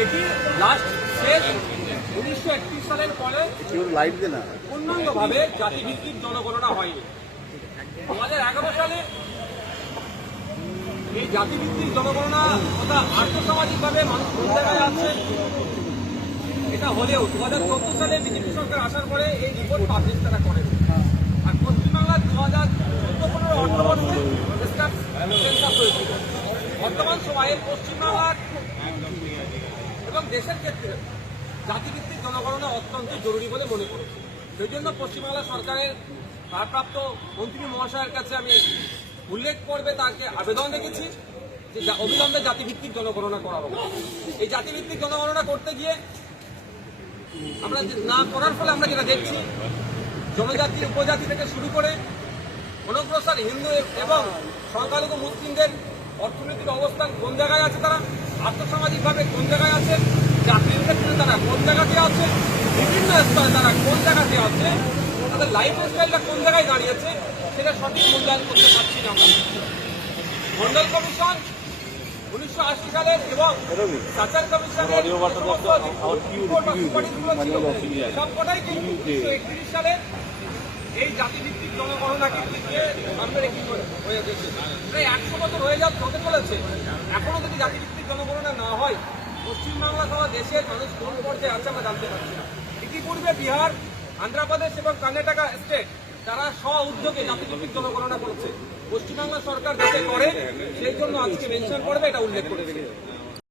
দেখি লাস্ট শেষ উনিশশো একত্রিশ সালের পরে পূর্ণাঙ্গভাবে জাতিভিত্তিক জনগণনা হয়নি। দু হাজার এগারো সালে এই জাতিভিত্তিক জনগণনা তথা আর্থসামাজিকভাবে মানুষ জায়গায় আছে এটা হলেও দু হাজার চোদ্দ সালে বিজেপি সরকার আসার পরে এই রিপোর্ট পাবলিশ তারা করেন। আর পশ্চিমবাংলার দু হাজার চোদ্দ পনেরো অর্থবর্ষে সেন্সাস হয়েছিল। বর্তমান সময়ে পশ্চিমবাংলার দেশের ক্ষেত্রে জাতিভিত্তিক জনগণনা অত্যন্ত জরুরি বলে মনে করেছি। সেই জন্য পশ্চিমবাংলা সরকারের ভারপ্রাপ্ত মন্ত্রী মহাশয়ের কাছে আমি উল্লেখ করবে, তাকে আবেদন রেখেছি যে অবিলম্বে জাতিভিত্তিক জনগণনা করা হবে এই জাতিভিত্তিক জনগণনা করতে গিয়ে আমরা না করার ফলে আমরা যেটা দেখছি, জনজাতি, উপজাতি থেকে শুরু করে অনগ্রসর হিন্দু এবং সংখ্যালঘু মুসলিমদের অর্থনৈতিক অবস্থান কোন জায়গায় আছে তারা? আর্থসামাজিকভাবে কোন জায়গায় আছে? চাকরির ক্ষেত্রে তারা কোন জায়গাতে আছে? বিভিন্ন স্তরে তারা কোন জায়গাতে আছে? তাদের লাইফ স্টাইলটা কোন জায়গায় দাঁড়িয়েছে? সেটা সঠিক মূল্যায়ন করতে পারছি না আমরা। মন্ডল কমিশন উনিশশো আশি সালের এবং সাচার কমিশনের সবকটাই কিন্তু উনিশশো একত্রিশ সালে এই জাতিভিত্তিক জনগণনাকে টিকিয়ে সামনে রেখে হয়ে গেছে। প্রায় একশো বছর হয়ে যাচ্ছে হতে চলেছে। এখনও যদি জাতিভিত্তিক জনগণনা না হয়, পশ্চিমবাংলা সহ দেশের মানুষ কোন পর্যায়ে আছে আমরা জানতে পারছি না। ইতিপূর্বে বিহার, আন্ধ্রপ্রদেশ এবং কর্ণাটকা স্টেট তারা স্ব উদ্যোগে জাতিভিত্তিক জনগণনা করছে। পশ্চিমবাংলা সরকার যাতে করে, সেই জন্য আজকে মেনশন করবে, এটা উল্লেখ করে